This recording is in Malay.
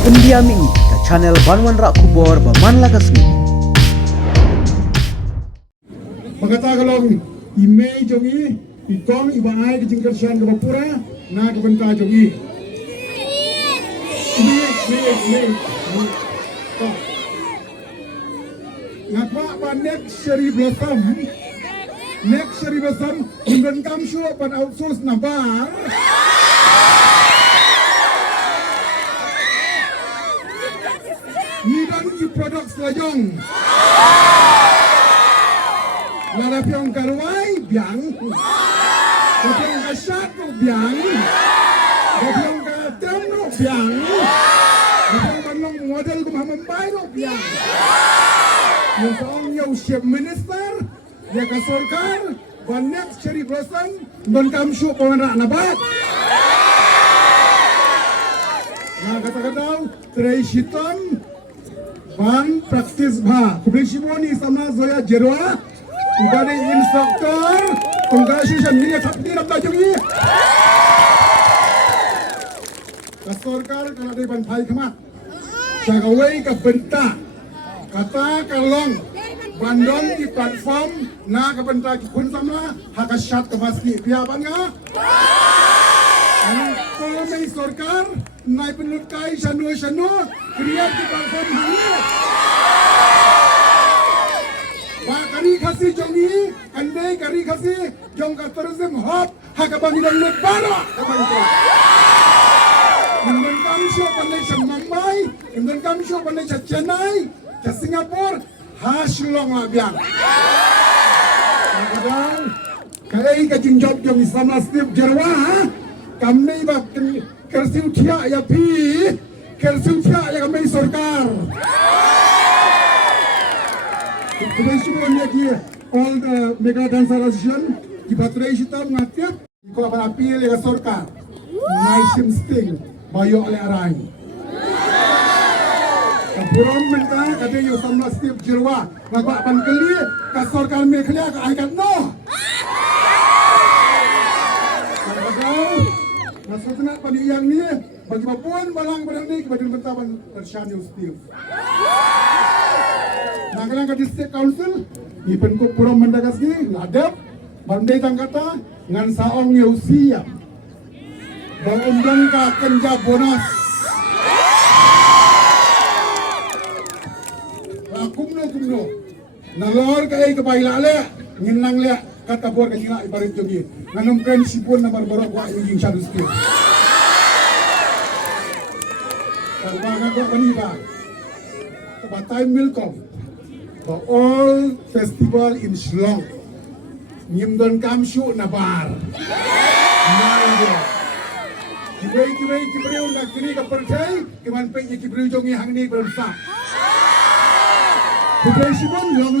Pendiam ini ke channel Banwan Rak Kubor Baman Lakasmi. Magkata kalong imay jongi ikong ibaay ke jingkar siyan ke bapura na ke benta jongi. Ini. Ngapa ba next Sherry Blossom? Next Sherry Blossom ingin kam show pan outsource nabar. Ni dan i products lajong. Lara piang karwai biang. Piang kasat biang. Piang katem biang. Piang manong model kumamambay biang. Yung taong yung chef minister, ya kasorkar, banyak Cherry Blossom, dan kamsyo pengenak nabat. Nah kata-kata, Tracy-ton, ban praktis bah. Kubli simoni sama Zoya Jerwa, ibadi instruktor, congratulations, ini kapten apa jungi? Kasorkar kalau dari ban pai kemat, sagawai ke bentak. Kata kalong bandon di platform na kabenta kun sama hakasyat kemaski pia banga kalau may sorkar nai penut kai shanu kriya di platform ini kari kasih jongi andai kari kasih jong ka tourism hub hakabangi dan lebara Indon kami show pandai sa Mumbai, indon kami show pandai sa Chennai, ke Singapura, hasilong labiang. Kadang, kaya kajing job yang sama Steve Jerwa, kami bak kersiu tia ya pi, kersiu tia ya kami sorkar. Kita semua lagi all the Mega Dancer Association, kita terus kita mengatir, kita akan apil ya sorkar, naisim sting. Bayo oleh arai. Kapuron menta kata yo samla Steve Jerwa ngabak pan keli kasor kami keli ka aikat no. Maksudnya pan yang ni bagi bapuan balang barang ni kepada bentapan Tersyani Steve. Nanggalang ka district council ni penko puron mendagas ni ladap bandai tangkata ngan saong yo siap. Undang ka kenja bonus. Kumno. Nalor ka ay kabayla le. Nginlang le katabor ka sila ibarit jogi. Nganong prinsipon na barbaro kwa yung shadow skill. Kalbaga ko kanina. Tabatay Milkom. The all festival in Shillong. Nyimdon kamsyu na bar. Kibreu nak kini ka percay, kiman pe kibreu jongi hang ni bersa. Kibreu sibon long